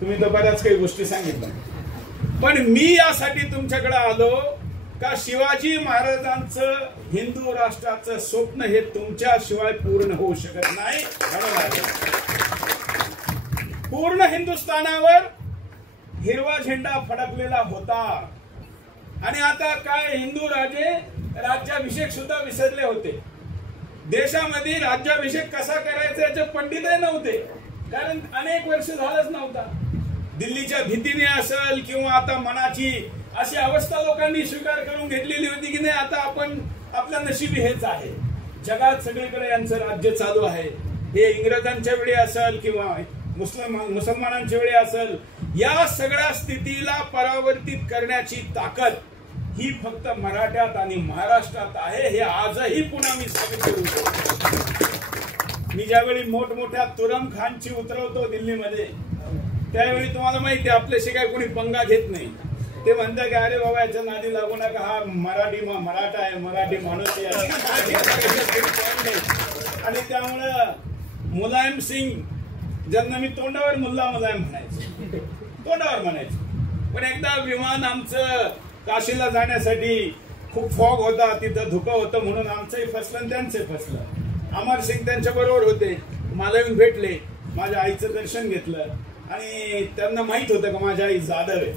तुम्ही तर बऱ्याच काही गोष्टी सांगितल्या, पण मी यासाठी तुमच्याकडे आलो का शिवाजी महाराजांचं हिंदू राष्ट्राचं स्वप्न हे तुमच्याशिवाय पूर्ण होऊ शकत नाही. पूर्ण हिंदुस्थानावर हिरवा झेंडा फडकलेला होता आणि आता काय हिंदू राजे राज्याभिषेक सुद्धा विसरले होते. देशामध्ये राज्याभिषेक कसा करायचा याचे पंडितही नव्हते, कारण अनेक वर्ष झालंच नव्हता. दिल्लीच्या भीतीने असेल किंवा आता मनाची अशी अवस्था लोकांनी स्वीकार करून घेतलेली होती की नाही आता आपण आपल्या नशिबी हेच आहे. जगात सगळीकडे यांचं राज्य चालू आहे. हे इंग्रजांच्या वेळी असेल किंवा मुसलमानांच्या वेळी असेल, या सगळ्या स्थितीला परावर्तित करण्याची ताकद ही फक्त मराठ्यात आणि महाराष्ट्रात आहे. हे आजही पुन्हा मी साबित करू शकतो. मी ज्यावेळी मोठमोठ्या तुरमखानची उतरवतो दिल्लीमध्ये, त्यावेळी तुम्हाला माहिती आहे आपल्याशी काय कोणी पंगा घेत नाही. ते म्हणतात की अरे बाबा याच्या नादी लागू नका, हा मराठा आहे, मराठी माणूस आहे. आणि त्यामुळं मुलायम सिंग ज्यांना मी तोंडावर मुल्ला मुलायम म्हणायचो, तोंडावर म्हणायचो. पण एकदा विमान आमचं काशीला जाण्यासाठी खूप फॉग होता, तिथं धुकं होतं म्हणून आमचंही फसलं आणि त्यांचंही फसलं. अमर सिंग त्यांच्या बरोबर होते. मला येऊन भेटले, माझ्या आईचं दर्शन घेतलं आणि त्यांना माहित होतं का माझी आई जाधव आहे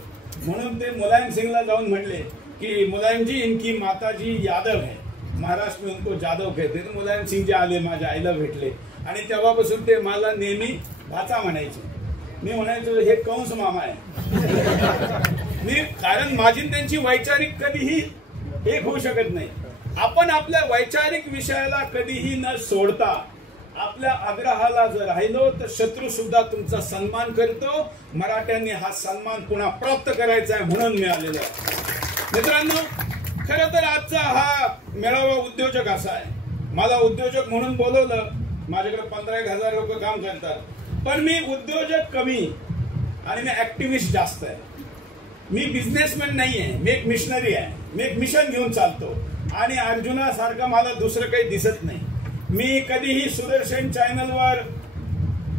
म्हणून ते मुलायम सिंगला जाऊन म्हणले की मुलायम जी इनकी माताजी यादव है, महाराष्ट्र में उनको जाधव कहते. तर मुलायम सिंग जे आले माझ्या आईला भेटले आणि तेव्हापासून ते मला नेहमी भाचा म्हणायचे. मी म्हणायचो हे कंस मामा आहे. मी कारण माझी त्यांची वैचारिक कधीही एक होऊ शकत नाही. आपण आपल्या वैचारिक विषयाला कधीही न सोडता आपल्या आग्रहाला जर राहिलो तर शत्रू सुद्धा तुमचा सन्मान करतो. मराठ्यांनी हा सन्मान पुन्हा प्राप्त करायचा आहे म्हणून मी आलेलो आहे. मित्रांनो, खरं तर आजचा हा मेळावा उद्योजक असा आहे. मला उद्योजक म्हणून बोलवलं. माझ्याकडे 15,000 लोक काम करतात, पण मी उद्योजक कमी आणि मी ऍक्टिव्हिस्ट जास्त आहे. मी बिझनेसमॅन नाही आहे, मी एक मिशनरी आहे. मी एक मिशन घेऊन चालतो आणि अर्जुनासारखं मला दुसरं काही दिसत नाही. मी कधीही सुदर्शन चॅनलवर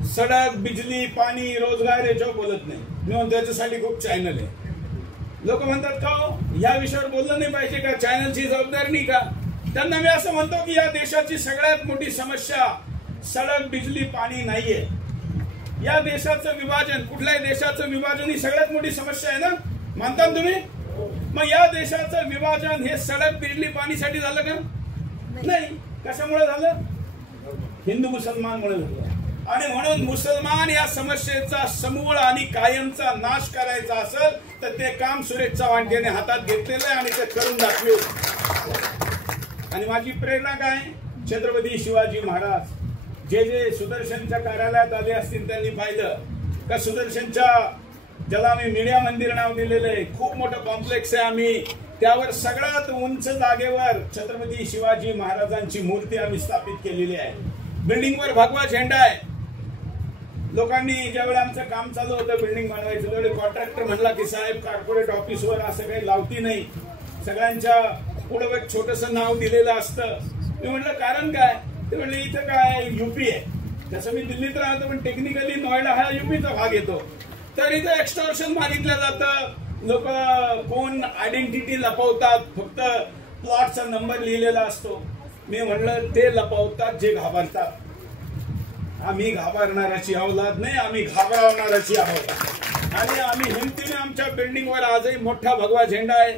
सडक, बिजली, पाणी, रोजगार याच्यावर बोलत नाही. मी म्हणतो त्याच्यासाठी खूप चॅनल आहे. लोक म्हणतात का या विषयावर बोललं नाही पाहिजे का, चॅनलची जबाबदारी नाही का. त्यांना मी असं म्हणतो की या देशाची सगळ्यात मोठी समस्या सडक, बिजली, पाणी नाहीये. या देशाचं विभाजन, कुठल्याही देशाचं विभाजन ही सगळ्यात मोठी समस्या आहे ना, मानता तुम्ही. मग या देशाचं विभाजन हे सडक, बिजली, पाणीसाठी झालं का नाही. कशामुळे झालं? हिंदू मुसलमानमुळे झालं. आणि म्हणून मुसलमान या समस्येचा समूळ आणि कायमचा नाश करायचा असेल तर ते काम सुरेश चव्हाण यांनी हातात घेतलेलं आहे आणि ते करून दाखवे. आणि माझी प्रेरणा काय, छत्रपती शिवाजी महाराज जे जे सुदर्शनच्या कार्यालयात आले असतील त्यांनी पाहिलं का सुदर्शनच्या, ज्याला आम्ही मीडिया मंदिर नाव दिलेलं आहे, खूप मोठं कॉम्प्लेक्स आहे. आम्ही त्यावर सगळ्यात उंच जागेवर छत्रपती शिवाजी महाराजांची मूर्ती आम्ही स्थापित केलेली आहे. बिल्डिंगवर भगवा झेंडा आहे. लोकांनी ज्यावेळी आमचं काम चालू होतं बिल्डिंग बनवायचं त्यावेळी कॉन्ट्रॅक्टर म्हणला की साहेब कॉर्पोरेट ऑफिसवर असं काही लावती नाही, सगळ्यांच्या पुढे एक छोटंसं नाव दिलेलं असतं. मी म्हटलं कारण काय. ते म्हणले इथं काय युपी आहे. तसं मी दिल्लीत राहतो पण टेक्निकली नोएडा हा युपीचा भाग येतो. तर इथं एक्स्टॉर्शन मागितलं जातं. लोक कोण आयडेंटिटी लपवतात, फक्त प्लॉटचा नंबर लिहिलेला असतो. मी म्हणलं ते लपवतात जे घाबरतात. आम्ही घाबरणाऱ्याची अवलाद नाही, आम्ही घाबरवणाऱ्याची आहोत. आणि आम्ही हिमतीने आमच्या बिल्डिंगवर आजही मोठा भगवा झेंडा आहे.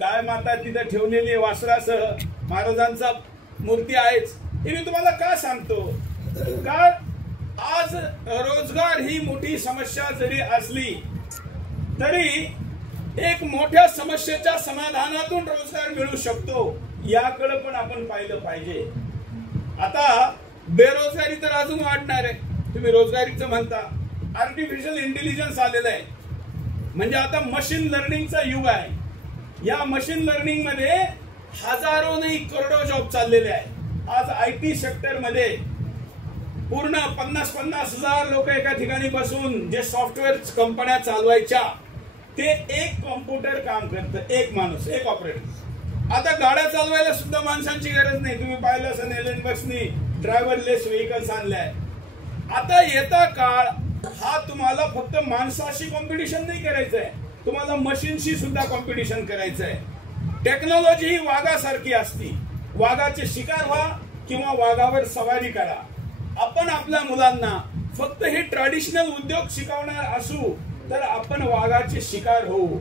गाय माता तिथे ठेवलेली वासरासह महाराजांचा मूर्ती आहेच. हे मी तुम्हाला का सांगतो का आज रोजगार ही मोठी समस्या जरी असली तरी एक मोठ्या समस्येच्या समाधानातून रोजगार मिळू शकतो, याकडे पण आपण पाहिलं पाहिजे. आता बेरोजगारी तर अजून वाढणार आहे. तुम्ही रोजगारीचं म्हणता, आर्टिफिशियल इंटेलिजन्स आलेलं आहे. म्हणजे आता मशीन लर्निंगचा युग आहे. या मशीन लर्निंग मध्ये हजारो नाही करोडो जॉब चाललेले आहे. आज आयटी सेक्टर मध्ये पूर्ण 50,000 लोक एका ठिकाणी बसून जे सॉफ्टवेअर कंपन्या चालवायच्या ते एक कॉम्प्युटर काम करतं, एक माणूस, एक ऑपरेटर. आता गाड्या चालवायला सुद्धा माणसांची गरज नाही. तुम्ही पाहिलं असेल एलन मस्कनी ड्रायव्हरलेस व्हेकल्स आणल्या. आता येता काळ हा तुम्हाला फक्त माणसाशी कॉम्पिटिशन नाही करायचं आहे, तुम्हाला मशीनशी सुद्धा कॉम्पिटिशन करायचं आहे। टेक्नॉलॉजी ही वाघासारखी असती, वाघाचे शिकार व्हा किंवा वाघावर सवारी करा। आपण आपल्या मुलांना फक्त हे ट्रॅडिशनल उद्योग शिकवणार असू तर आपण वाघाचे शिकार होऊ।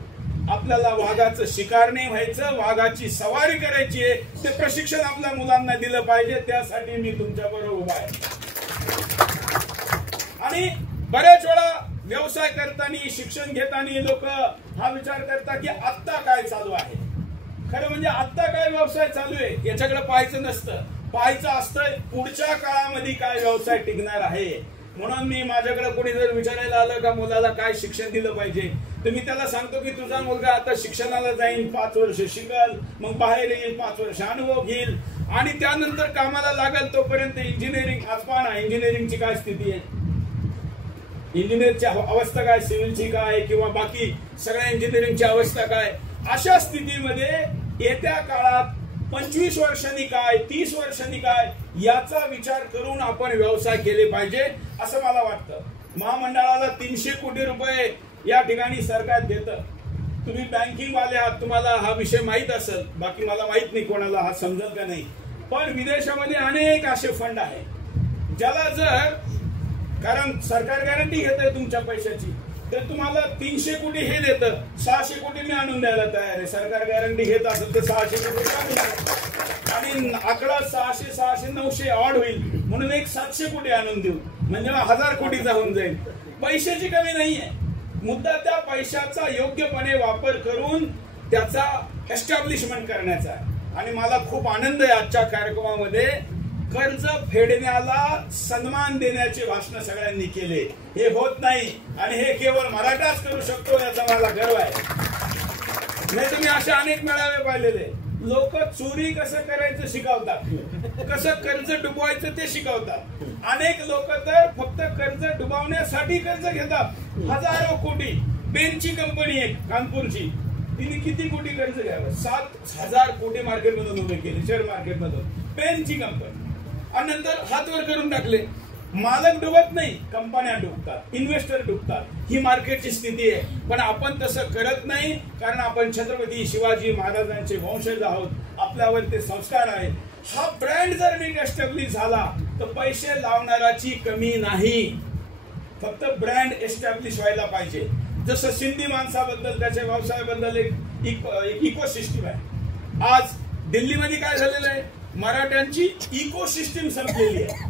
आपल्याला वाघाचं शिकार नाही व्हायचं, वाघाची सवारी करायची आहे, ते प्रशिक्षण आपल्या मुलांना दिलं पाहिजे। त्यासाठी मी तुमच्या बरोबर उभा आहे। आणि बऱ्याच वेळा व्यवसाय करताना, शिक्षण घेताना लोक हा विचार करतात की आत्ता काय चालू आहे। खरं म्हणजे आत्ता काय व्यवसाय चालू आहे याच्याकडे पाहायचं नसतं, पाहायचं असतं पुढच्या काळामध्ये काय व्यवसाय टिकणार आहे। म्हणून मी माझ्याकडे कोणी जर विचारायला आलं का मुलाला काय शिक्षण दिलं पाहिजे, तर मी त्याला सांगतो की तुझा मुलगा आता शिक्षणाला जाईल, 5 वर्ष शिकल, मग बाहेर येईल, 5 वर्ष अनुभव घेईल आणि त्यानंतर कामाला लागेल। तोपर्यंत इंजिनिअरिंग, आज पहा ना इंजिनिअरिंगची काय स्थिती आहे, इंजिनिअरची अवस्था काय, सिव्हिलची काय किंवा बाकी सगळ्या इंजिनिअरिंगची अवस्था काय। अशा स्थितीमध्ये येत्या काळात 25 वर्षांनी काय, 30 वर्षांनी काय याचा विचार करून आपण व्यवसाय केले पाहिजे असं मला वाटतं। महामंडळाला 300 कोटी रुपये या ठिकाणी सरकार देतं। तुम्ही बँकिंग वाले आहात, तुम्हाला हा विषय माहित असेल, बाकी मला माहित नाही कोणाला हा समजल का नाही, पण विदेशामध्ये अनेक असे फंड आहे ज्याला जर, कारण सरकार गॅरंटी घेत आहे तुमच्या पैशाची, तर तुम्हाला 300 कोटी हे देतं, 600 कोटी मी आणून द्यायला तयार आहे। सरकार गॅरंटी घेत असेल तर 600 कोटी आणि आकडा 600, 600, 900 ऑड होईल म्हणून एक 700 कोटी आणून देऊ, म्हणजे 1000 कोटीचा होऊन जाईल। पैशाची कमी नाहीये, मुद्दा त्या पैशाचा योग्यपणे वापर करून त्याचा एस्टॅब्लिशमेंट करण्याचा आहे। आणि मला खूप आनंद आहे आजच्या कार्यक्रमामध्ये कर्ज फेडण्याला सन्मान देण्याचे भाषण सगळ्यांनी केले। हे होत नाही आणि हे केवळ मराठाच करू शकतो याचा मला गर्व आहे। नाही तुम्ही असे अनेक मेळावे पाहिलेले, लोक चोरी कसं करायचं शिकवतात, कसं कर्ज डुबवायचं ते शिकवतात। अनेक लोक तर फक्त कर्ज डुबवण्यासाठी कर्ज घेतात, हजारो कोटी। पेनची कंपनी आहे कानपूरची, तिने किती कोटी कर्ज घ्यावं, 7,000 कोटी मार्केटमधून उभे केले, शेअर मार्केटमधून पेनची कंपनी, आणि नंतर हातवर करून टाकले। मालक डुबत नाही, कंपन्या डुबतात, इन्व्हेस्टर डुबतात, ही मार्केटची स्थिती आहे। पण आपण तसं करत नाही, कारण आपण छत्रपती शिवाजी महाराजांचे वंशज आहोत, आपल्यावर ते संस्कार आहे। हा ब्रँड जर नीट एस्टॅब्लिश झाला तर पैसे लावणाराची कमी नाही, फक्त ब्रँड एस्टॅब्लिश व्हायला पाहिजे। जसं सिंधी माणसाबद्दल, त्याच्या व्यवसायाबद्दल एक इकोसिस्टम आहे। आज दिल्लीमध्ये काय झालेलं आहे, मराठ्यांची इकोसिस्टीम संपलेली आहे।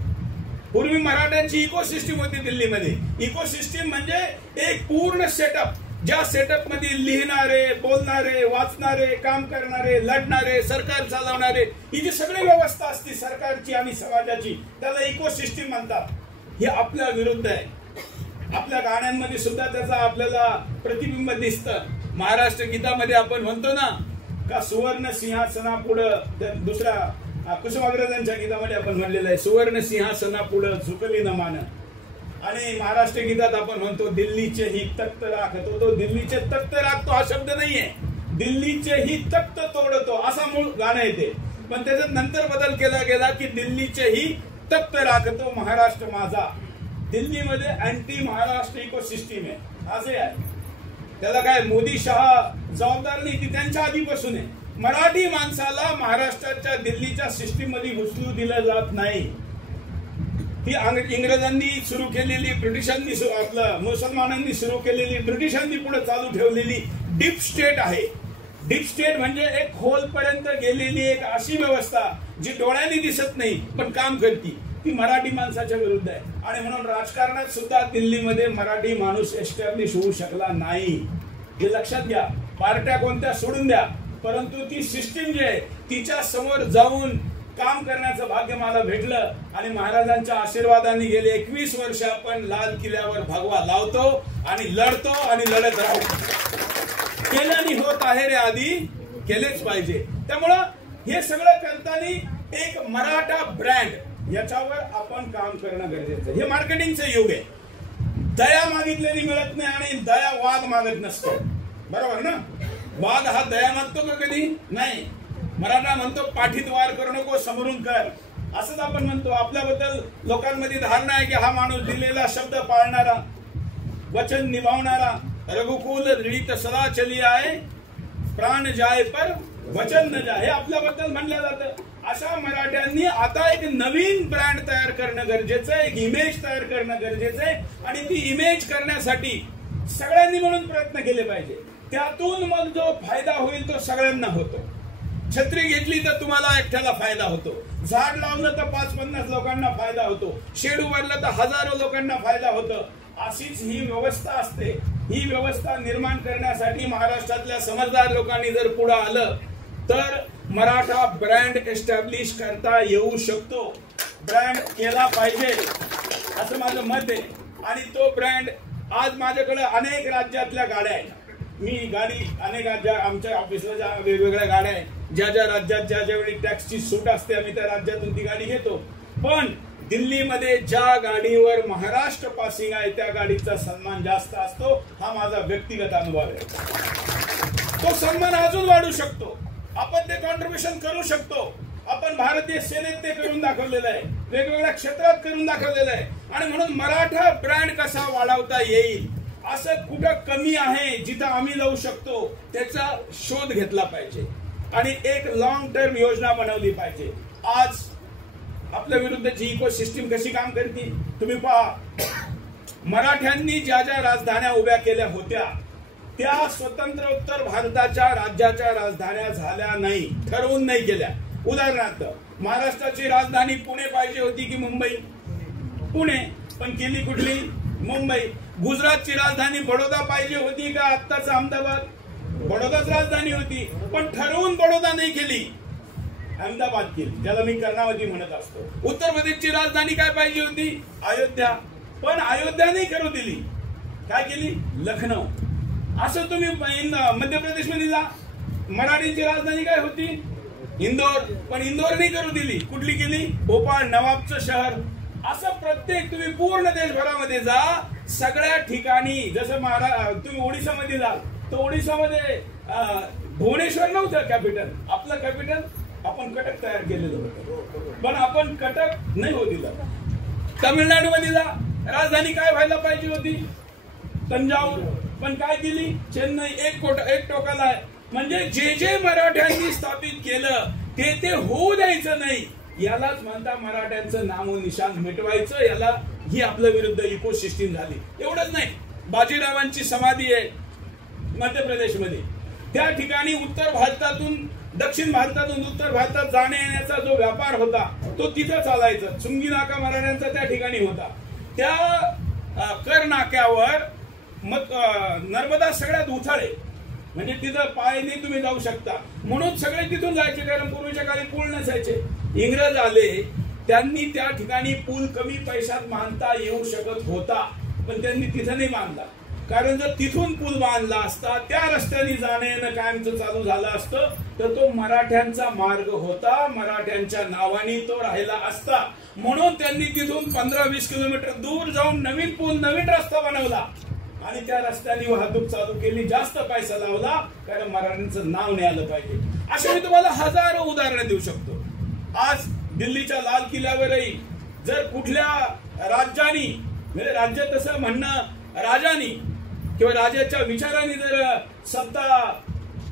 पूर्वी मराठ्यांची इकोसिस्टीम होती दिल्लीमध्ये। इकोसिस्टीम म्हणजे एक पूर्ण सेटअप, ज्या सेटअप मध्ये लिहिणारे, बोलणारे, वाचणारे, काम करणारे, लढणारे, सरकार चालवणारे, ही जी सगळी व्यवस्था असते सरकारची आणि समाजाची, त्याला इकोसिस्टीम म्हणतात। हे आपल्या विरुद्ध आहे। आपल्या गाण्यांमध्ये सुद्धा त्याचा आपल्याला प्रतिबिंब दिसतं। महाराष्ट्र गीतामध्ये आपण म्हणतो ना का सुवर्ण सिंहासनापुढं, दुसरा कुसुमाग्रजांच्या गीतामध्ये आपण म्हणलेलं आहे, सुवर्ण सिंहासनापुढं झुकली न मान। आणि महाराष्ट्र गीतात आपण म्हणतो दिल्लीचे ही तख्त राखतो, तो दिल्लीचे तख्त राखतो हा शब्द नाहीये, दिल्लीचे ही तख्त तोडतो असा मूळ गाणं येते। पण त्याच्यात नंतर बदल केला गेला की दिल्लीचे ही तख्त राखतो महाराष्ट्र माझा। दिल्लीमध्ये अँटी महाराष्ट्र इकोसिस्टीम आहे, असे आहे। त्याला काय मोदी शहा जबाबदार नाही, ती त्यांच्या आधीपासून आहे। मराठी माणसाला महाराष्ट्राच्या दिल्लीच्या सिस्टीम मध्ये घुसू दिलं जात नाही। ती इंग्रजांनी सुरू केलेली, ब्रिटिशांनी आपलं मुसलमानांनी सुरू केलेली, ब्रिटिशांनी पुढे चालू ठेवलेली डीप स्टेट आहे। डीप स्टेट म्हणजे एक खोलपर्यंत गेलेली एक अशी व्यवस्था जी डोळ्यांनी दिसत नाही पण काम करते, ती मराठी माणसाच्या विरुद्ध आहे। आणि म्हणून राजकारणात सुद्धा दिल्लीमध्ये मराठी माणूस एस्टॅब्लिश होऊ शकला नाही, हे लक्षात घ्या। पार्ट्या कोणत्या सोडून द्या, परंतु ती सिस्टीम जी आहे तिच्या समोर जाऊन काम करण्याचं भाग्य मला भेटलं। आणि महाराजांच्या आशीर्वादाने गेले 21 वर्ष आपण लाल किल्ल्यावर भगवा लावतो आणि लढतो आणि लढत राहू। केल्याने होत आहे रे आधी, केलेच पाहिजे। त्यामुळं हे सगळं करताना एक मराठा ब्रँड याच्यावर आपण काम करणं गरजेचं आहे। हे मार्केटिंगचं युग आहे। दया मागितलेली मिळत नाही आणि दया वाद मागत नसतो, बरोबर ना? वाद हा दया मागतो का कधी? नाही। मराठा म्हणतो पाठीत वार करू नको, समोरून कर, असंच आपण म्हणतो। आपल्याबद्दल लोकांमध्ये धारणा आहे की हा माणूस दिलेला शब्द पाळणारा, वचन निभावणारा, रघुकुल रीत सदा चली आहे, प्राण जाय पर वचन न जाय, हे आपल्याबद्दल म्हणलं जातं. अशा मराठ्यांनी आता एक नवीन ब्रँड तयार करणं गरजेचं आहे, एक इमेज तयार करणं गरजेचं आहे. आणि ती इमेज करण्यासाठी सगळ्यांनी म्हणून प्रयत्न केले पाहिजे. त्यातून मग जो फायदा होईल तो सगळ्यांना होतो. छत्री घेतली तर तुम्हाला एकट्याला फायदा होतो, झाड लावलं तर 5-50 लोकांना फायदा होतो, शेड उभारलं तर हजारो लोकांना फायदा होतो. अशीच ही व्यवस्था असते. ही व्यवस्था निर्माण करण्यासाठी महाराष्ट्रातल्या समजदार लोकांनी जर पुढे आलं तर मराठा ब्रँड एस्टॅब्लिश करता येऊ शकतो. ब्रँड केला पाहिजे असं माझं मत आहे. आणि तो ब्रँड आज माझ्याकडे अनेक राज्यातल्या गाड्या आहेत. मी गाडी अनेक आमच्या ऑफिसला ज्या वेगवेगळ्या गाड्या आहेत, ज्या राज्यात ज्या वेळी टॅक्सची सूट असते आम्ही त्या राज्यातून ती गाडी घेतो. पण दिल्लीमध्ये ज्या गाडीवर महाराष्ट्र पासिंग आहे त्या गाडीचा सन्मान जास्त असतो. हा माझा व्यक्तिगत अनुभव आहे. तो सन्मान अजून वाढू शकतो. आपण ते कॉन्ट्रीब्युशन करू शकतो. आपण भारतीय सेनेत ते करून दाखवलेलं आहे, वेगवेगळ्या क्षेत्रात करून दाखवलेलं आहे. आणि म्हणून मराठा ब्रँड कसा वाढवता येईल, असं कुठं कमी आहे जिथं आम्ही लावू शकतो त्याचा शोध घेतला पाहिजे आणि एक लॉंग टर्म योजना बनवली पाहिजे. आज आपल्या विरुद्धची इकोसिस्टीम कशी काम करते तुम्ही पहा. मराठ्यांनी ज्या ज्या राजधान्या उभ्या केल्या होत्या त्या स्वतंत्रोत्तर भारताच्या राज्याच्या राजधान्या झाल्या नाही, ठरवून नाही केल्या. उदाहरणार्थ महाराष्ट्राची राजधानी पुणे पाहिजे होती की मुंबई? पुणे. पण केली कुठली? मुंबई. गुजरातची राजधानी बडोदा पाहिजे होती का आत्ताच अहमदाबाद? बडोदाच राजधानी होती, पण ठरवून बडोदा नाही केली, अहमदाबाद केली, ज्याला मी कर्णावती म्हणत असतो. उत्तर प्रदेशची राजधानी काय पाहिजे होती? अयोध्या. पण अयोध्या नाही करू दिली, काय केली? लखनौ. असं तुम्ही मध्य प्रदेशमध्ये जा, मराठीची राजधानी काय होती? इंदोर. पण इंदोर नाही करू दिली, कुठली केली? भोपाळ, नवाबचं शहर. असं प्रत्येक तुम्ही पूर्ण देशभरामध्ये जा, सगळ्या ठिकाणी. जसं तुम्ही ओडिसामध्ये जा तर ओडिसामध्ये भुवनेश्वर नव्हतं कॅपिटल, आपलं कॅपिटल आपण कटक तयार केलेलं होतं, पण आपण कटक नाही होऊ दिलं. तामिळनाडूमध्ये जा, राजधानी काय व्हायला पाहिजे होती? तंजाऊर. पण काय केली? चेन्नई. एक टोकाला आहे. म्हणजे जे मराठ्यांनी स्थापित केलं ते होऊ द्यायचं नाही. यालाच म्हणता मराठ्यांचं नामो निशाण मिटवायचं. याला ही आपल्या विरुद्ध इकोसिस्टीम झाली. एवढंच नाही, बाजीरावांची समाधी आहे मध्य प्रदेशमध्ये. त्या ठिकाणी उत्तर भारतातून दक्षिण भारतातून उत्तर भारतात जाण्या येण्याचा जो व्यापार होता तो तिथं चालायचा. चुंगी नाका मराठ्यांचा त्या ठिकाणी होता. त्या कर नाक्यावर मग नर्मदा सगळ्यात उथळे, म्हणजे तिथं पायने तुम्ही जाऊ शकता, म्हणून सगळे तिथून जायचे. कारण पूर्वीच्या काळी पूल नसायचे. इंग्रज आले, त्यांनी त्या ठिकाणी पूल कमी पैशात बांधता येऊ शकत होता, पण त्यांनी तिथं नाही बांधला. कारण जर तिथून पूल बांधला असता, त्या रस्त्याने जाणं येणं कायमचं चालू झालं असतं तर तो मराठ्यांचा मार्ग होता, मराठ्यांच्या नावाने तो राहिला असता. म्हणून त्यांनी तिथून 15-20 किलोमीटर दूर जाऊन नवीन पूल, नवीन रस्ता बनवला आणि त्या रस्त्याने वाहतूक चालू केली. जास्त पैसा लावला, कारण मराठ्यांचं नाव नाही आलं पाहिजे. अशा मी तुम्हाला हजारो उदाहरणं देऊ शकतो. आज दिल्लीच्या लाल किल्ल्यावरही जर कुठल्या राज्यानी, म्हणजे राज्य तसं म्हणणं राजानी किंवा राजाच्या विचाराने जर सत्ता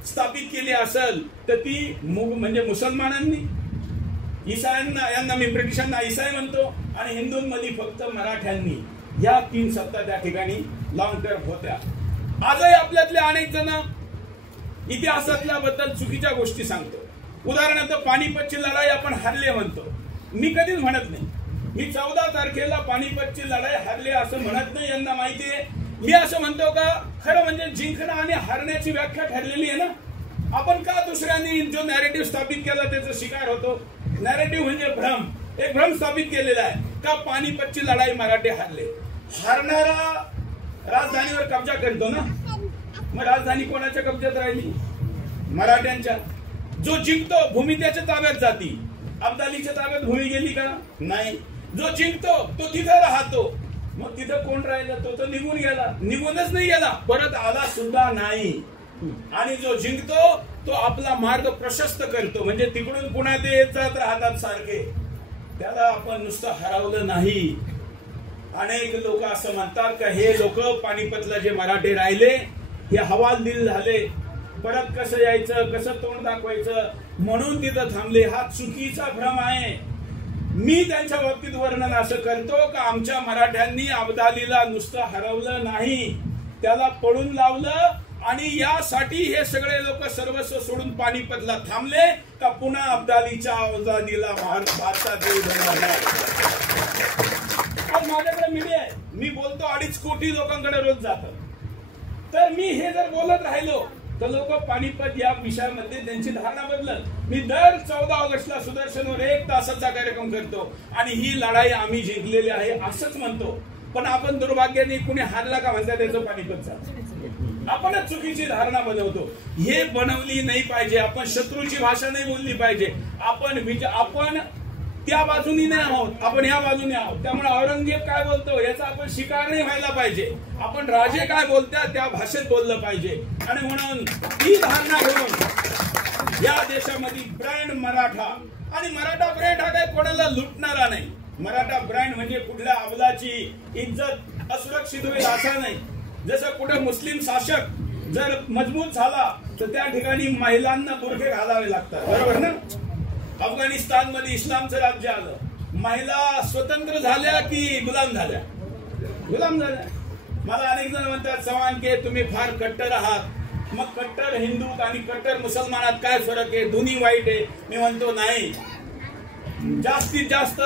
स्थापित केली असेल तर ती म्हणजे मुसलमानांनी, ईसायांना, यांना मी ब्रिटिशांना ईसाई म्हणतो, आणि हिंदूंमध्ये फक्त मराठ्यांनी, या 3 सत्ता त्या ठिकाणी लॉंग टर्म होत्या. आजही आपल्यातले अनेक जण इतिहासातल्या बद्दल चुकीच्या गोष्टी सांगतो. उदाहरणार्थ पानिपतची लढाई आपण हरले म्हणतो. मी कधीच म्हणत नाही. मी 14 तारखेला पानिपतची लढाई हरले असं म्हणत नाही, यांना माहिती आहे. मी असं म्हणतो का खरं म्हणजे जिंकणं आणि हरण्याची व्याख्या ठरलेली आहे ना. आपण का दुसऱ्यांनी जो नॅरेटिव्ह स्थापित केला त्याचा शिकार होतो? नॅरेटिव्ह म्हणजे भ्रम, एक भ्रम स्थापित केलेला आहे का पानिपतची लढाई मराठे हरले. हरणारा राजधानीवर कब्जा करतो ना, मग राजधानी कोणाच्या कब्जात राहिली? मराठ्यांच्या. जो जिंकतो भूमी त्याच्या ताब्यात जाती. अब्दालीच्या ताब्यात भूमी गेली का? नाही. जो जिंकतो तो तिथं राहतो, मग तिथं कोण राहिलं? तो तर निघून गेला. निघूनच नाही गेला, परत आला सुद्धा नाही. आणि जो जिंकतो तो आपला मार्ग प्रशस्त करतो, म्हणजे तिकडून पुन्हा ते येत जात राहतात सारखे. त्याला आपण नुसतं हरवलं नाही, अनेक लोक असं म्हणतात का हे लोक पानिपतला जे मराठे राहिले हे हवालदिल झाले, परत कसं यायचं, कसं तोंड दाखवायचं म्हणून तिथं थांबले. हा चुकीचा भ्रम आहे. मी त्यांच्या बाबतीत वर्णन असं करतो का आमच्या मराठ्यांनी अब्दालीला नुसतं हरवलं नाही, त्याला पळून लावलं. आणि यासाठी हे सगळे लोक सर्वस्व सोडून पानिपतला थांबले का पुन्हा अब्दालीच्या अब्दालीला भारतात येऊ देणार. आज माझ्याकडे मीडिया आहे, मी बोलतो 2.5 कोटी लोकांकडे रोज जातं. तर मी हे जर बोलत राहिलो तर लोक पानिपत या विषयामध्ये त्यांची धारणा बदलत. मी दर 14 ऑगस्टला सुदर्शनवर 1 तासाचा कार्यक्रम करतो आणि ही लढाई आम्ही जिंकलेली आहे असंच म्हणतो. पण आपण दुर्भाग्याने कुणी हारला का म्हणतात त्याचं पानिपतचा, आपणच चुकीची धारणा बनवतो. हे बनवली नाही पाहिजे. आपण शत्रूची भाषा नाही बोलली पाहिजे. आपण त्या बाजूनी नाही आहोत, आपण या बाजूने आहोत. त्यामुळे औरंगजेब काय बोलतो याचा आपण शिकार नाही व्हायला पाहिजे. आपण राजे काय बोलतात त्या भाषेत बोललं पाहिजे. आणि म्हणून ही धारणा घेऊन या देशामध्ये ब्रँड मराठा, आणि मराठा ब्रँड हा काय कोणाला लुटणारा नाही. मराठा ब्रँड म्हणजे कुठल्या अबलाची इज्जत असुरक्षित होईल असा नाही. जसं कुठे मुस्लिम शासक जर मजबूत झाला तर त्या ठिकाणी महिलांना बुरखे घालावे लागतात, बरोबर ना. अफगाणिस्तान मध्ये इस्लामचं राज्य आलं, महिला स्वतंत्र झाल्या की गुलाम झाल्या? गुलाम झाल्या. मला अनेक जण म्हणतात चव्हाण के तुम्ही फार कट्टर आहात, मग कट्टर हिंदूत आणि कट्टर मुसलमानात काय फरक आहे, दोन्ही वाईट आहे. मी म्हणतो नाही, जास्तीत जास्त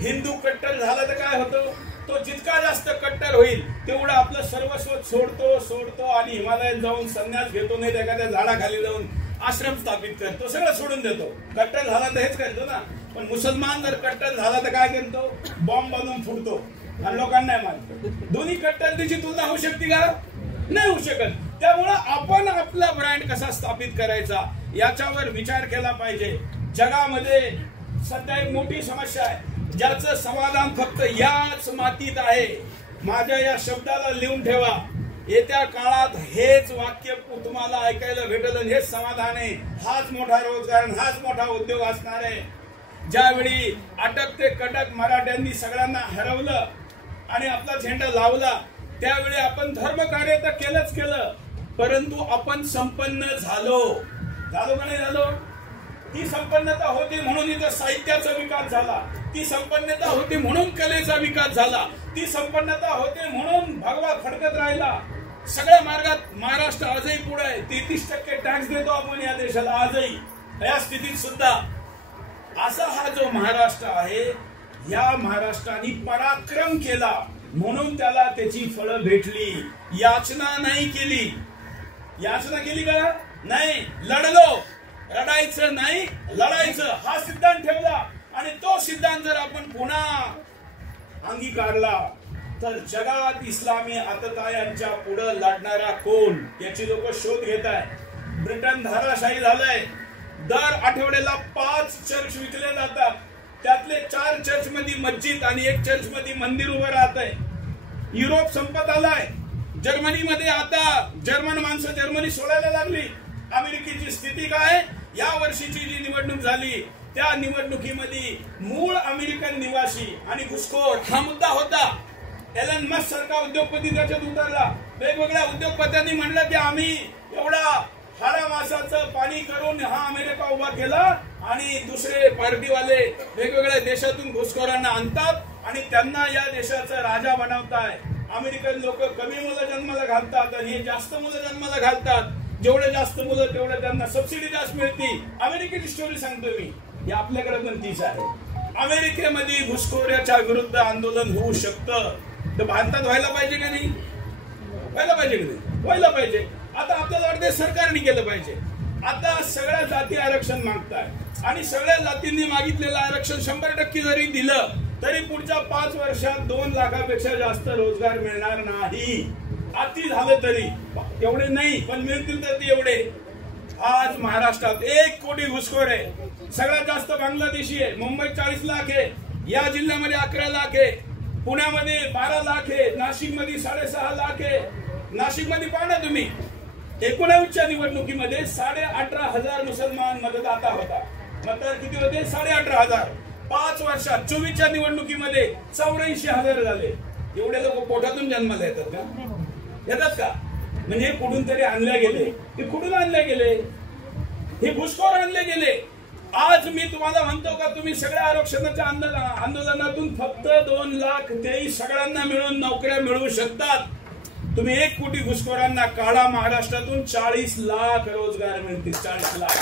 हिंदू कट्टर झाला तर काय होतं, तो जितका जास्त कट्टर होईल तेवढं आपलं सर्वस्व सोडतो आणि हिमालयात जाऊन संन्यास घेतो, नाही तर एखाद्या झाडाखाली जाऊन आश्रम स्थापित करतो, सगळं सोडून देतो. कट्टर झाला तर हेच करतो ना. पण मुसलमान जर कट्टर झाला तर काय करतो, बॉम्ब बनवून फुटतो आणि लोकांना मारतो. दोन्ही कट्टरतेची तुलना होऊ शकते का? नाही होऊ शकत. त्यामुळं आपण आपला ब्रँड कसा स्थापित करायचा याच्यावर विचार केला पाहिजे. जगामध्ये सध्या एक मोठी समस्या आहे ज्याचं समाधान फक्त याच मातीत आहे. माझ्या या शब्दाला लिहून ठेवा. येत्या काळात हेच वाक्य तुम्हाला ऐकायला भेटल आणि हेच समाधान आहे. हाच मोठा रोजगार, हाच मोठा उद्योग असणार आहे. ज्यावेळी अटक ते कटक मराठ्यांनी सगळ्यांना हरवलं आणि आपला झेंडा लावला त्यावेळी आपण धर्मकार्य तर केलं, परंतु आपण संपन्न झालो का नाही झालो? ती संपन्नता होती म्हणून इथं साहित्याचा विकास झाला, ती संपन्नता होती म्हणून कलेचा विकास झाला, ती संपन्नता होते म्हणून भगवा फडकत राहिला. सगळ्या मार्गात महाराष्ट्र आजही पुढे आहे. 33% टॅक्स देतो आपण या देशाला आजही. या स्थितीत सुद्धा असा हा जो महाराष्ट्र आहे, या महाराष्ट्राने पराक्रम केला म्हणून त्याला त्याची फळं भेटली. याचना नाही केली. याचना केली का? नाही. लढलो, रडायचं नाही, लढायचं हा सिद्धांत ठेवला. आणि तो सिद्धांत जर आपण पुन्हा अंगीकारला तर जगात इस्लामी आततायांच्या पुढे लढणारा कोण याची लोक शोध घेत आहे. ब्रिटन धाराशाही झालंय. दर आठवड्याला 5 चर्च विकले जातात. त्यातले 4 चर्च मध्ये मस्जिद आणि 1 चर्च मध्ये मंदिर उभं राहत आहे. युरोप संपत आलाय. जर्मनीमध्ये आता जर्मन माणसं जर्मनी सोडायला लागली. अमेरिकेची स्थिती काय? या वर्षीची जी निवडणूक झाली त्या निवडणुकीमध्ये मूळ अमेरिकन निवासी आणि घुसखोर हा मुद्दा होता. एलन मस्क सारखा उद्योगपती त्याच्यात उतरला. वेगवेगळ्या उद्योगपत्यांनी म्हणलं की आम्ही एवढा हाडा मासाचं पाणी करून हा अमेरिका उभा केला आणि दुसरे पार्टीवाले वेगवेगळ्या देशातून घुसखोरांना आणतात आणि त्यांना या देशाचा राजा बनवताय. अमेरिकन लोक कमी मुलं जन्माला घालतात आणि हे जास्त मुलं जन्माला घालतात. जेवढे जास्त मुलं तेवढे त्यांना सबसिडी जास्त मिळते. अमेरिकेची स्टोरी सांगतो मी. हे आपल्याकडे पण तीच आहे. अमेरिकेमध्ये घुसखोऱ्याच्या विरुद्ध आंदोलन होऊ शकतं तर भारतात व्हायला पाहिजे का नाही? व्हायला पाहिजे की नाही? व्हायला पाहिजे. आता आपल्याला वाटते सरकारने केलं पाहिजे. आता सगळ्या जाती आरक्षण मागताय आणि सगळ्या जातींनी मागितलेलं आरक्षण 100% जरी दिलं तरी पुढच्या 5 वर्षात 2 लाखापेक्षा जास्त रोजगार मिळणार नाही. अति झालं तरी एवढे नाही पण मिळतील तर ते एवढे. आज महाराष्ट्रात 1 कोटी घुसखोर आहे. सगळ्यात जास्त बांगलादेशी आहे. मुंबईत 40 लाख आहे. या जिल्ह्यामध्ये 11 लाख आहे. पुण्यामध्ये 12 लाख आहे. नाशिकमध्ये 6.5 लाख आहे. नाशिकमध्ये पाहा ना तुम्ही 19च्या निवडणुकीमध्ये 18,500 मुसलमान मतदाता होता. मतदार किती होते? 18,500. 5 वर्षात 24च्या निवडणुकीमध्ये 84,000 झाले. एवढे लोक पोटातून जन्माला येतात का? येतात का? म्हणजे कुठून तरी आणले गेले. ते कुठून आणले गेले? हे घुसखोर आणले गेले. आज मी तुम्हाला म्हणतो का तुम्ही सगळ्या आरक्षणाच्या आंदोलनातून फक्त 2,23,000 सगळ्यांना मिळून नोकऱ्या मिळवू शकतात. तुम्ही 1 कोटी घुसखोरांना काढा, महाराष्ट्रातून 40 लाख रोजगार मिळतील. 40 लाख.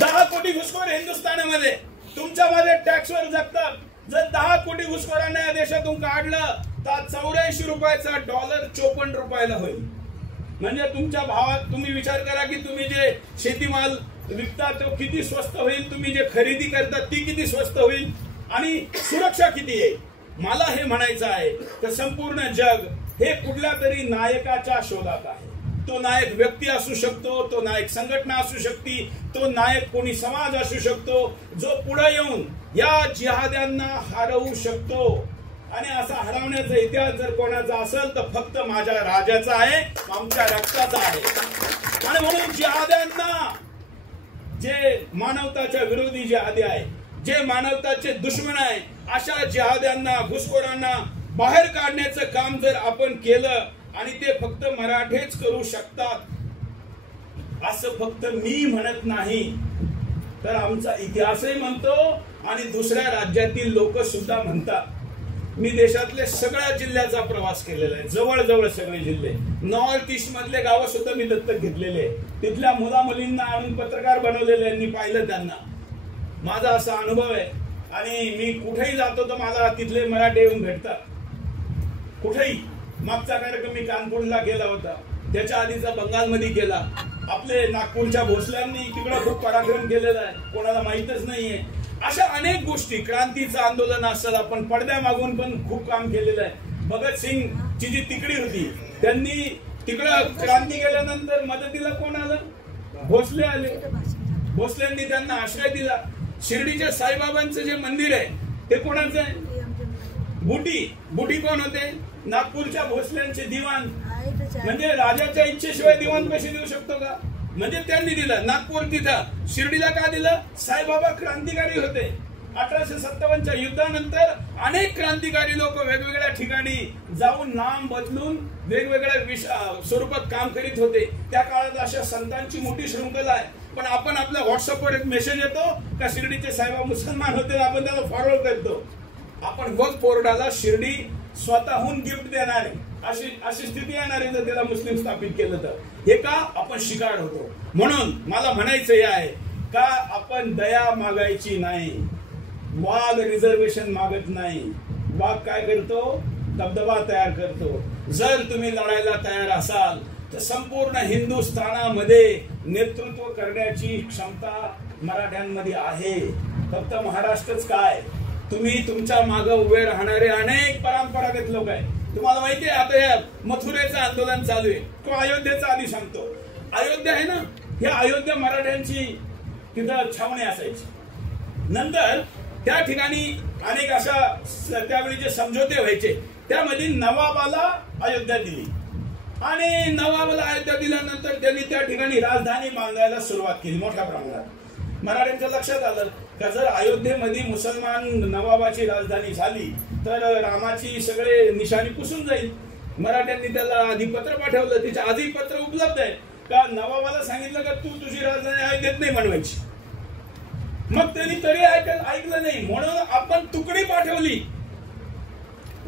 10 कोटी घुसखोर हिंदुस्थानामध्ये तुमच्यामध्ये टॅक्सवर जगतात. जर 10 कोटी घुसखोरांना या देशातून काढलं तर 84 रुपयाचा डॉलर 54 रुपयाला होईल. म्हणजे तुमच्या भावात तुम्ही विचार करा की तुम्ही जे शेतीमाल विकता तो किती स्वस्त होईल, तुम्ही जे खरेदी करता ती किती स्वस्त होईल आणि सुरक्षा किती आहे. मला हे म्हणायचं आहे तर संपूर्ण जग हे कुठल्या तरी नायकाच्या शोधात आहे. तो नायक व्यक्ती असू शकतो, तो नायक संघटना असू शकते, तो नायक कोणी समाज असू शकतो जो पुढे येऊन या जिहाद्यांना हरवू शकतो. आणि असा हरवण्याचा इतिहास जर कोणाचा असेल तर फक्त माझ्या राजाचा आहे, आमच्या रक्ताचा आहे. आणि म्हणून जिहाद्यांना, जे मानवताच्या विरोधी जिहादी आहे, जे मानवताचे दुश्मन आहे, अशा जिहाद्यांना घुसखोरांना बाहेर काढण्याचं काम जर आपण केलं आणि ते फक्त मराठेच करू शकतात असं फक्त मी म्हणत नाही तर आमचा इतिहासही म्हणतो आणि दुसऱ्या राज्यातील लोक सुद्धा म्हणतात. मी देशातले सगळ्या जिल्ह्याचा प्रवास केलेला आहे, जवळजवळ सगळे जिल्हे, नॉर्थ ईस्ट मधले गावं सुद्धा मी दत्तक घेतलेले, तिथल्या मुला मुलींना आणून पत्रकार बनवलेले, मी पाहिलं त्यांना. माझा असा अनुभव आहे. आणि मी कुठेही जातो तर मला तिथले मराठी येऊन भेटतात. कुठेही. मागचा कार्यक्रम मी कानपूरला गेला होता, त्याच्या आधीचा बंगालमध्ये गेला. आपले नागपूरच्या भोसल्यांनी तिकडं खूप पराक्रम केलेला आहे, कोणाला माहितच नाहीये. अशा अनेक गोष्टी, क्रांतीचं आंदोलन असेल, आपण पडद्या मागून पण खूप काम केलेलं आहे. भगतसिंगची जी तिकडी होती, त्यांनी तिकडं क्रांती केल्यानंतर मदतीला कोण आलं? भोसले आले. भोसल्यांनी त्यांना आश्रय दिला. शिर्डीच्या साईबाबांचं जे मंदिर आहे ते कोणाचं आहे? बुटी कोण होते? नागपूरच्या भोसल्यांचे दिवाण. म्हणजे राजाच्या इच्छेशिवाय दिवाण पैसे देऊ शकतो का? म्हणजे त्यांनी दिलं. नागपूर तिथं शिर्डीला का दिलं? साईबाबा क्रांतिकारी होते. 1857च्या युद्धानंतर अनेक क्रांतिकारी लोक वेगवेगळ्या ठिकाणी जाऊन नाम बदलून वेगवेगळ्या स्वरूपात काम करीत होते. त्या काळात अशा संतांची मोठी शृंखला आहे. पण आपण आपल्या व्हॉट्सअपवर एक मेसेज येतो का शिर्डीचे साईबाबा मुसलमान होते, आपण त्याला फॉरवर्ड करतो. आपण वक्फ बोर्डाला शिर्डी स्वतःहून गिफ्ट देणार आहे अशी स्थिती येणार आहे जर त्याला मुस्लिम स्थापित केलं तर. हे का? आपण शिकार होतो. म्हणून मला म्हणायचं हे आहे का आपण दया मागायची नाही. वाघ रिझर्वेशन मागत नाही. वाघ काय करतो? दबदबा तयार करतो. जर तुम्ही लढायला तयार असाल तर संपूर्ण हिंदुस्थानामध्ये नेतृत्व करण्याची क्षमता मराठ्यांमध्ये आहे. फक्त महाराष्ट्रच काय, तुम्ही तुमच्या मागे उभे राहणारे अनेक परंपरागत लोक आहेत. तुम्हाला माहिती आहे आता या मथुरेचं आंदोलन चालू आहे. तो अयोध्येचा आधी सांगतो. अयोध्या आहे ना, ह्या अयोध्या मराठ्यांची तिथं छावणी असायची. नंतर त्या ठिकाणी अनेक अशा त्यावेळी जे समझोते व्हायचे, त्यामध्ये नवाबाला अयोध्या दिली आणि नवाबाला अयोध्या दिल्यानंतर त्यांनी त्या ठिकाणी राजधानी बांधायला सुरुवात केली मोठ्या प्रमाणात. मराठ्यांच्या लक्षात आलं का जर अयोध्येमध्ये मुसलमान नवाबाची राजधानी झाली तर रामाची सगळे निशाणी पुसून जाईल. मराठ्यांनी त्याला आधी पत्र पाठवलं. तिचे आधी पत्र उपलब्ध आहे का नवाबाला सांगितलं का तू तुझी राजधानी अयोध्येत नाही बनवायची. मग त्यांनी तरी ऐकलं नाही. म्हणून आपण तुकडी पाठवली.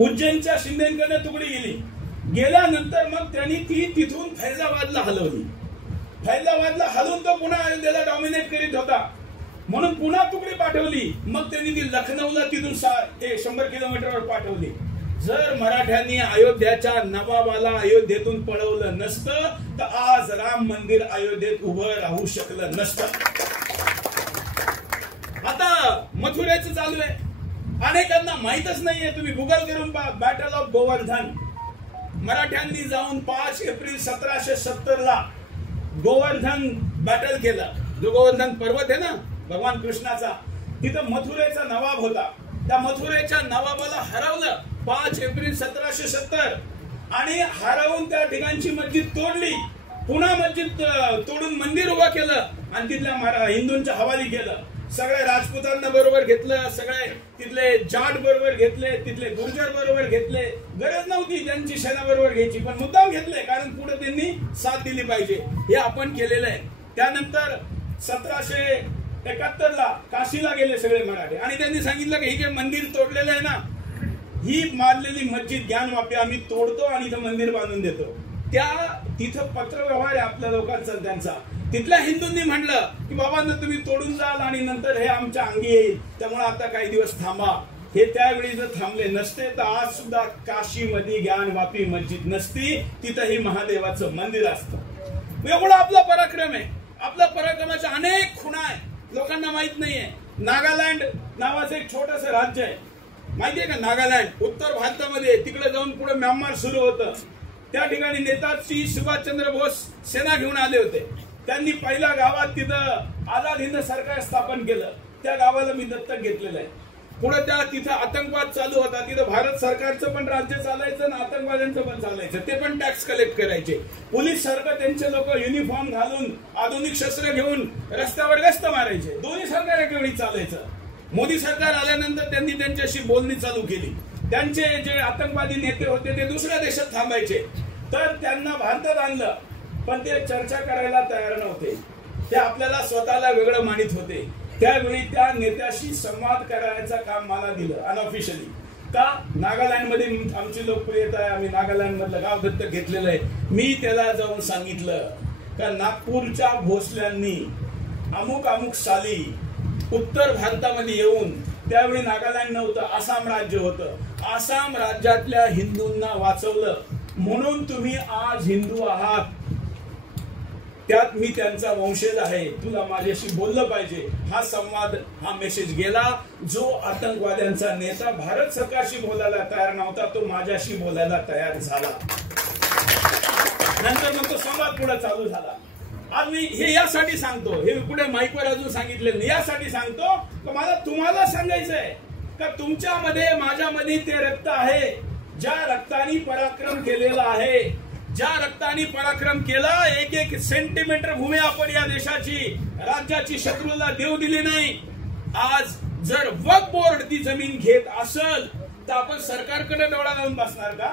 उज्जैनच्या शिंदेकडे तुकडी गेली. गेल्यानंतर मग त्यांनी ती तिथून फैजाबादला हलवली. फैजाबादला हलवून तो पुन्हा अयोध्येला डॉमिनेट करीत होता. म्हणून पुन्हा तुकडी पाठवली. मग त्यांनी ती लखनौला तिथून 100 किलोमीटरवर पाठवली. जर मराठ्यांनी अयोध्याच्या नवाबाला अयोध्येतून पळवलं नसतं तर आज राम मंदिर अयोध्येत उभं राहू शकलं नसतं. आता मथुरेचं चालू आहे. अनेकांना माहितच नाहीये. तुम्ही गुगल करून पहा. Battle of Govardhan. मराठ्यांनी जाऊन 5 एप्रिल 1770 ला गोवर्धन बॅटल केलं. जो गोवर्धन पर्वत आहे ना भगवान कृष्णाचा, तिथं मथुरेचा नवाब होता. त्या मथुरेच्या नवाबाला हरवलं 5 एप्रिल 1770 आणि हरवून त्या ठिकाणची मस्जिद तोडली. पुन्हा मस्जिद तोडून मंदिर उभं केलं आणि तिथल्या हिंदूंच्या हवाली केलं. सगळ्या राजपुतांना बरोबर घेतलं, सगळे तिथले जाट बरोबर घेतले, तिथले गुर्जर बरोबर घेतले. गरज नव्हती त्यांची सेना बरोबर घ्यायची, पण मुद्दाम घेतले कारण पुढे त्यांनी साथ दिली पाहिजे. हे आपण केलेलं आहे. त्यानंतर 1771 ला काशीला गेले सगळे मराठे आणि त्यांनी सांगितलं की हे जे मंदिर तोडलेलं आहे ना, ही मारलेली मस्जिद ज्ञानवापी आम्ही तोडतो आणि इथं मंदिर बांधून देतो. तिथं पत्रव्यवहार आहे आपल्या लोकांचा त्यांचा. तिथल्या हिंदूंनी म्हटलं की बाबांना तुम्ही तोडून जाल आणि नंतर हे आमच्या अंगी येईल, त्यामुळे आता काही दिवस थांबा. हे त्यावेळी जर थांबले नसते तर आज सुद्धा काशीमध्ये ज्ञानवापी मस्जिद नसती, तिथंही महादेवाचं मंदिर असतं. एवढा आपला पराक्रम आहे. आपल्या पराक्रमाच्या अनेक खुणा आहे, लोकांना माहित नाहीये. नागालँड नावाचं एक छोटस राज्य आहे, माहितीये का? नागालँड उत्तर भारतामध्ये, तिकडे जाऊन पुढे म्यानमार सुरू होतं. त्या ठिकाणी नेताजी सुभाषचंद्र बोस सेना घेऊन आले होते. त्यांनी पहिल्या गावात तिथं आझाद हिंद सरकार स्थापन केलं. त्या गावाला मी दत्तक घेतलेलं आहे. पुढे तिथं आतंकवाद चालू होता. तिथं भारत सरकारचं पण राज्य चालायचं आणि आतंकवाद्यांचं पण चालायचं. ते पण टॅक्स कलेक्ट करायचे. पोलीस सारखं त्यांचे लोक युनिफॉर्म घालून आधुनिक शस्त्र घेऊन रस्त्यावर गस्त मारायचे. दोन्ही सरकार एकेवेळी चालायचं. मोदी सरकार आल्यानंतर त्यांनी त्यांच्याशी बोलणी चालू केली. त्यांचे जे आतंकवादी नेते होते ते दुसऱ्या देशात थांबायचे, तर त्यांना भारतात आणलं, पण ते चर्चा करायला तयार नव्हते. ते आपल्याला स्वतःला वेगळं मानित होते. त्यावेळी त्या नेत्याशी संवाद करायचं काम मला दिलं अनऑफिशियली. का? नागालँड मध्ये आमची लोकप्रियता आहे, आम्ही नागालँड मधलं गाव दत्तक घेतलेलं आहे. मी त्याला जाऊन सांगितलं का नागपूरच्या भोसल्यांनी अमुक अमुक साली उत्तर भारतामध्ये येऊन, त्यावेळी नागालँड नव्हतं, आसाम राज्य होतं, आसाम राज्यातल्या हिंदूंना वाचवलं, म्हणून तुम्ही आज हिंदू आहात. त्यात मी त्यांचा वंशज आहे, तुला माझ्याशी बोललं पाहिजे. हा संवाद, हा मेसेज गेला. जो आतंकवाद्यांचा नेता भारत सरकारशी बोलायला तयार नव्हता, तो माझ्याशी बोलायला तयार झाला. नंतर मग तो संवाद पुढे चालू झाला. आज मी हे यासाठी सांगतो, हे पुढे माईकवर अजून सांगितले नाही, यासाठी सांगतो की मला तुम्हाला सांगायचंय का तुमच्यामध्ये माझ्यामध्ये ते रक्त आहे, ज्या रक्ताने पराक्रम केलेला आहे, ज्या रक्ताने पराक्रम केला. एक एक सेंटीमीटर भूमी आपण या देशाची, राज्याची शत्रूला देऊ दिली नाही. आज जर वक्फ बोर्ड ती जमीन घेत असेल तर आपण सरकारकडे डोळा लावून बसणार का?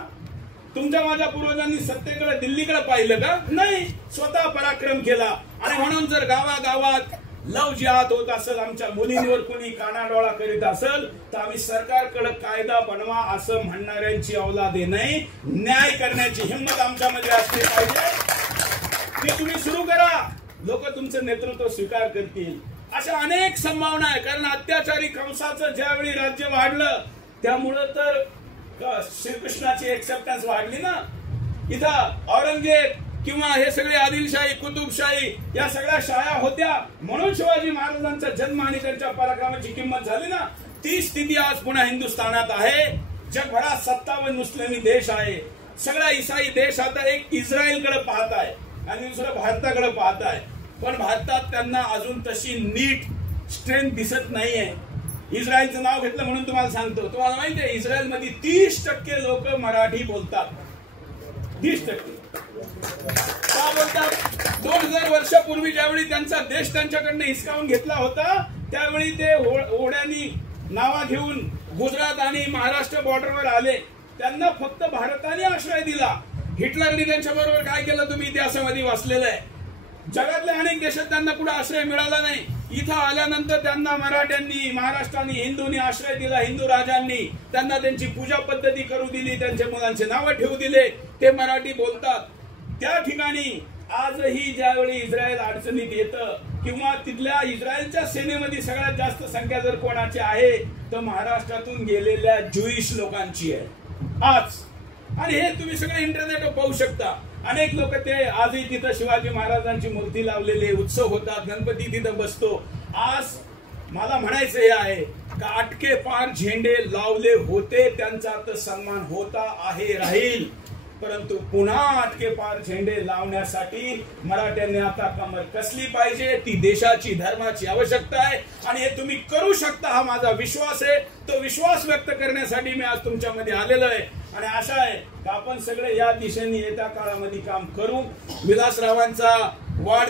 तुमच्या माझ्या पूर्वजांनी सत्तेकडे, दिल्लीकडे पाहिलं का? नाही, स्वतः पराक्रम केला. आणि म्हणून जर गावागावात लव जिहाद होत असेल, आमच्या मुलींवर कोणी कानाडोळा करीत असेल, तर आम्ही सरकारकडे कायदा बनवा असं म्हणणाऱ्यांची औलादे नाही. न्याय करण्याची हिंमत आमच्यामध्ये असली पाहिजे. ती तुम्ही सुरू करा, लोक तुमचं नेतृत्व स्वीकार करतील. अशा अनेक संभावना आहे. कारण अत्याचारी कंसाचं ज्यावेळी राज्य वाढलं, त्यामुळं तर श्रीकृष्णाची एक्सेप्टन्स वाढली ना. इथं औरंगजेब किंवा हे सगळे आदिलशाही, कुतुबशाही या सगळ्या शाळा होत्या, म्हणून शिवाजी महाराजांचा जन्म आणि त्यांच्या पराक्रमाची किंमत झाली ना. ती स्थिती आज पुन्हा हिंदुस्थानात आहे. जगभरात 57 मुस्लिमी देश आहे. सगळा ईसाई देश आता एक इस्रायलकडे पाहत आहे आणि दुसरं भारताकडे पाहत आहे. पण भारतात त्यांना अजून तशी नीट स्ट्रेंथ दिसत नाहीये. इस्रायलचं नाव घेतलं म्हणून तुम्हाला सांगतो, तुम्हाला माहिती आहे इस्रायलमध्ये 30% लोक मराठी बोलतात. 30%. का बोलतात? 2000 वर्षापूर्वी ज्यावेळी त्यांचा देश त्यांच्याकडनं हिसकावून घेतला होता, त्यावेळी ते ओढ्यांनी नावा घेऊन गुजरात आणि महाराष्ट्र बॉर्डरवर आले. त्यांना फक्त भारताने आश्रय दिला. हिटलरने त्यांच्या बरोबर काय केलं तुम्ही इतिहासामध्ये वाचलेलं आहे. जगातल्या अनेक देशात त्यांना कुठे आश्रय मिळाला नाही. इथं आल्यानंतर त्यांना मराठ्यांनी, महाराष्ट्राने, हिंदूंनी आश्रय दिला. हिंदू राजांनी त्यांना त्यांची पूजा पद्धती करू दिली, त्यांच्या मुलांचे नावं ठेवू दिले. ते मराठी बोलतात. त्या ठिकाणी आजही ज्यावेळी इस्रायल अडचणीत येतं किंवा तिथल्या इस्रायलच्या सेनेमध्ये सगळ्यात जास्त संख्या जर कोणाची आहे तर महाराष्ट्रातून गेलेल्या ज्यूइश लोकांची आहे आज. आणि हे तुम्ही सगळे इंटरनेटवर पाहू शकता. अनेक लोक ते आजही तिथं शिवाजी महाराजांची मूर्ती लावलेले, उत्सव होतात, गणपती तिथं बसतो. आज मला म्हणायचं हे आहे का अटके पार झेंडे लावले होते, त्यांचा तर सन्मान होता आहे, राहील. परंतु पुन्हा अटके पार झेंडे लावण्यासाठी मराठ्यांनी आता कमर कसली पाहिजे. ती देशाची, धर्माची आवश्यकता आहे आणि हे तुम्ही करू शकता, हा माझा विश्वास आहे. तो विश्वास व्यक्त करण्यासाठी मी आज तुमच्यामध्ये आलेलो आहे आणि आशा आहे की आपण सगळे या दिशेने येत्या काळामध्ये काम करू. विलासरावांचा वाढ